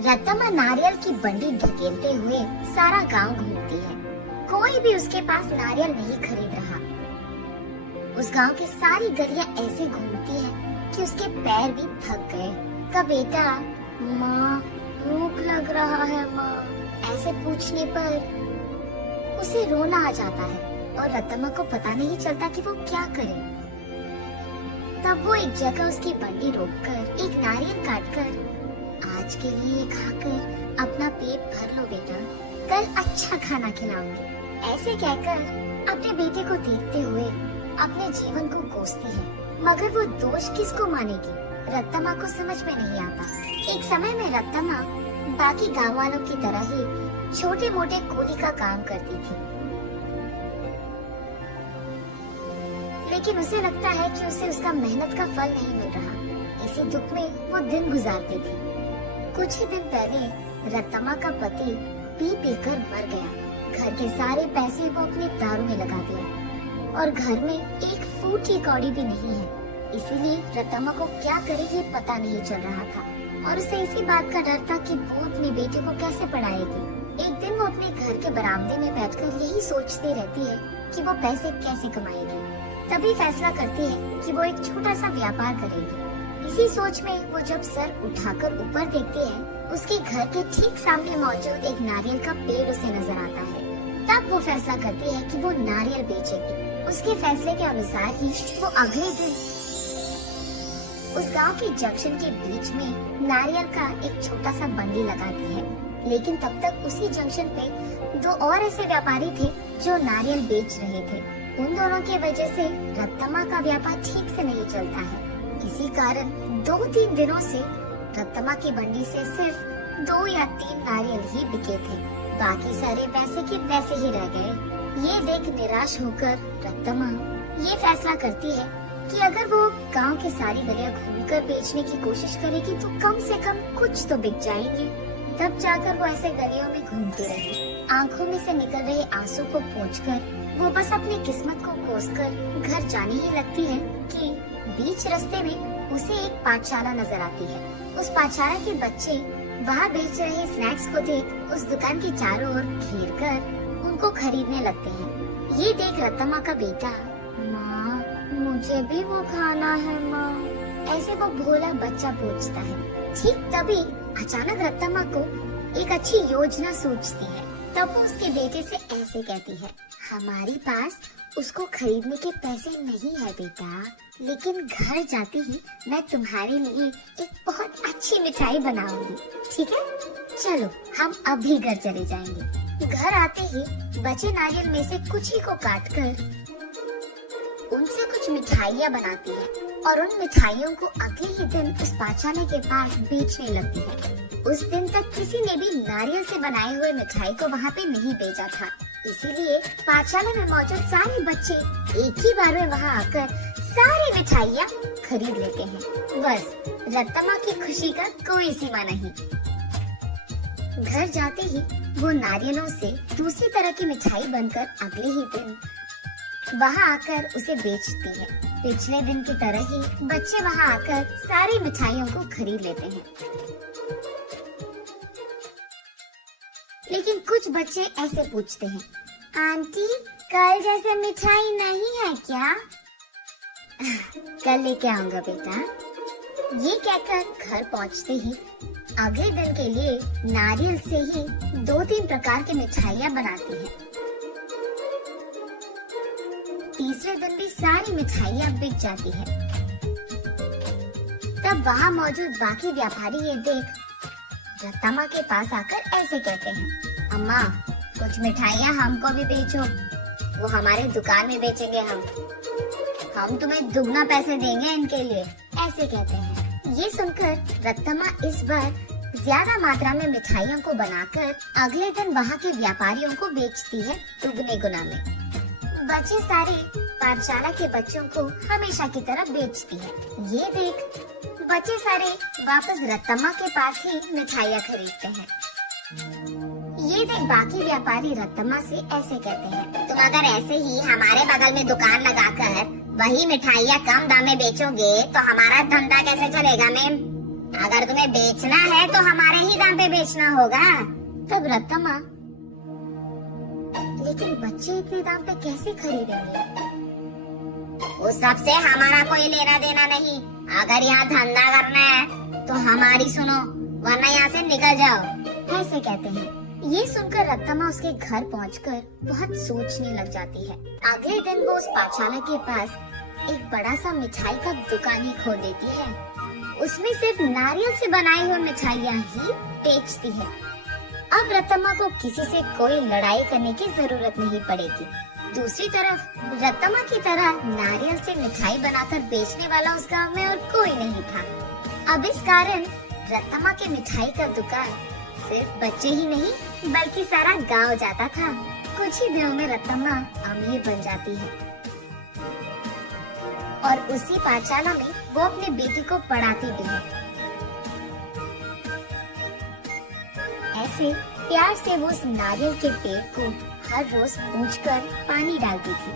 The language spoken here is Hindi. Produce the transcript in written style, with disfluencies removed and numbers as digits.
रत्तमा नारियल की बंडी धकेलते हुए सारा गांव घूमती है। कोई भी उसके पास नारियल नहीं खरीद रहा। उस गांव की सारी गलियां ऐसे घूमती है कि उसके पैर भी थक गए। का बेटा, माँ भूख लग रहा है माँ, ऐसे पूछने पर उसे रोना आ जाता है और रत्तमा को पता नहीं चलता कि वो क्या करे। तब वो एक जगह उसकी बंडी रोककर एक नारियल काटकर, आज के लिए खाकर अपना पेट भर लो बेटा, कल अच्छा खाना खिलाऊंगी, ऐसे कहकर अपने बेटे को देखते हुए अपने जीवन को कोसती है। मगर वो दोष किसको मानेगी, रत्तमा को समझ में नहीं आता। एक समय में रत्तमा बाकी गांव वालों की तरह ही छोटे मोटे कूली का काम करती थी, लेकिन उसे लगता है कि उसे उसका मेहनत का फल नहीं मिल रहा। इसी दुख में वो दिन गुजारती थी। कुछ ही दिन पहले रत्तमा का पति पी पीकर मर गया। घर के सारे पैसे वो अपने दारू में लगा दिया और घर में एक फूटी कौड़ी भी नहीं है। इसीलिए रत्तमा को क्या करे ये पता नहीं चल रहा था और उसे इसी बात का डर था कि वो अपने बेटे को कैसे पढ़ाएगी। एक दिन वो अपने घर के बरामदे में बैठकर यही सोचती रहती है कि वो पैसे कैसे कमाएगी। तभी फैसला करती है कि वो एक छोटा सा व्यापार करेगी। इसी सोच में वो जब सर उठाकर ऊपर देखती है, उसके घर के ठीक सामने मौजूद एक नारियल का पेड़ उसे नजर आता है। तब वो फैसला करती है कि वो नारियल बेचेगी। उसके फैसले के अनुसार ही वो अगले दिन उस गांव के जंक्शन के बीच में नारियल का एक छोटा सा बंडी लगाती है। लेकिन तब तक उसी जंक्शन पे दो और ऐसे व्यापारी थे जो नारियल बेच रहे थे। उन दोनों की वजह से रत्तमा का व्यापार ठीक से नहीं चलता है। इसी कारण 2-3 दिनों से रत्तमा की बंडी से सिर्फ 2 या 3 नारियल ही बिके थे। बाकी सारे पैसे के वैसे ही रह गए। ये देख निराश होकर रत्तमा ये फैसला करती है कि अगर वो गांव की सारी गलियां घूमकर बेचने की कोशिश करेगी तो कम से कम कुछ तो बिक जाएंगे। तब जाकर वो ऐसे गलियों में घूमती रही। आंखों में से निकल रहे आंसू को पोंछकर वो बस अपनी किस्मत को कोसकर घर जाने ही लगती है कि बीच रास्ते में उसे एक पाठशाला नजर आती है। उस पाठशाला के बच्चे वहाँ बेच रहे स्नैक्स को देख उस दुकान के चारों ओर घेर कर उनको खरीदने लगते हैं। ये देख रत्तमा का बेटा, माँ मुझे भी वो खाना है माँ, ऐसे वो भोला बच्चा पूछता है। ठीक तभी अचानक रत्तमा को एक अच्छी योजना सूझती है। तब वो उसके बेटे से ऐसे कहती है, हमारे पास उसको खरीदने के पैसे नहीं है बेटा, लेकिन घर जाते ही मैं तुम्हारे लिए एक बहुत अच्छी मिठाई बनाऊंगी, ठीक है? चलो हम अभी घर चले जाएंगे। घर आते ही बचे नारियल में से कुछ ही को काटकर उनसे कुछ मिठाइयाँ बनाती है और उन मिठाइयों को अगले ही दिन उस पाठशाला के पास बेचने लगती है। उस दिन तक किसी ने भी नारियल से बनाए हुए मिठाई को वहाँ पे नहीं बेचा था, इसीलिए पाठशाला में मौजूद सारे बच्चे एक ही बार में वहाँ आकर सारी मिठाइयाँ खरीद लेते हैं। बस रत्तमा की खुशी का कोई सीमा नहीं। घर जाते ही वो नारियलों से दूसरी तरह की मिठाई बनकर अगले ही दिन वहाँ आकर उसे बेचती है। पिछले दिन की तरह ही बच्चे वहाँ आकर सारी मिठाइयों को खरीद लेते हैं, लेकिन कुछ बच्चे ऐसे पूछते हैं, आंटी कल जैसे मिठाई नहीं है क्या? कल लेके आऊंगा बेटा। ये कहकर घर पहुँचते ही अगले दिन के लिए नारियल से ही 2-3 प्रकार की मिठाइयाँ बनाती है। तीसरे दिन भी सारी मिठाइयाँ बिक जाती है। तब वहाँ मौजूद बाकी व्यापारी ये देख रत्तमा के पास आकर ऐसे कहते हैं, अम्मा कुछ मिठाइयाँ हमको भी बेचो, वो हमारे दुकान में बेचेंगे, हम तुम्हें दुगना पैसे देंगे इनके लिए, ऐसे कहते हैं। ये सुनकर रत्तमा इस बार ज्यादा मात्रा में मिठाइयों को बनाकर अगले दिन वहाँ के व्यापारियों को बेचती है दुगने गुना में। बच्चे सारे पाठशाला के बच्चों को हमेशा की तरह बेचती है। ये देख बच्चे सारे वापस रत्तमा के पास ही मिठाइयाँ खरीदते हैं। ये देख बाकी व्यापारी रत्तमा से ऐसे कहते हैं, तुम अगर ऐसे ही हमारे बगल में दुकान लगाकर वही मिठाइयाँ कम दाम में बेचोगे तो हमारा धंधा कैसे चलेगा मैम? अगर तुम्हें बेचना है तो हमारे ही दाम पे बेचना होगा। तब रत्तम्मा, लेकिन बच्चे इतने दाम पे कैसे खरीदेंगे? उस सब से हमारा कोई लेना देना नहीं। अगर यहाँ धंधा करना है तो हमारी सुनो, वरना यहाँ से निकल जाओ। ऐसे कहते हैं। ये सुनकर रत्तम्मा उसके घर पहुंचकर बहुत सोचने लग जाती है। अगले दिन वो उस पाठशाला के पास एक बड़ा सा मिठाई का दुकान ही खोल देती है। उसमें सिर्फ नारियल से बनाई हुई मिठाइयाँ ही बेचती है। अब रत्तम्मा को किसी से कोई लड़ाई करने की जरूरत नहीं पड़ेगी। दूसरी तरफ रत्तम्मा की तरह नारियल से मिठाई बनाकर बेचने वाला उस गांव में और कोई नहीं था। अब इस कारण रत्तम्मा के मिठाई का दुकान सिर्फ बच्चे ही नहीं बल्कि सारा गांव जाता था। कुछ ही दिनों में रत्तम्मा अमीर बन जाती है और उसी पाठशाला में वो अपने बेटी को पढ़ाती भी है। ऐसे प्यार से वो उस नारियल के पेड़ को हर रोज पूछकर पानी डालती थी।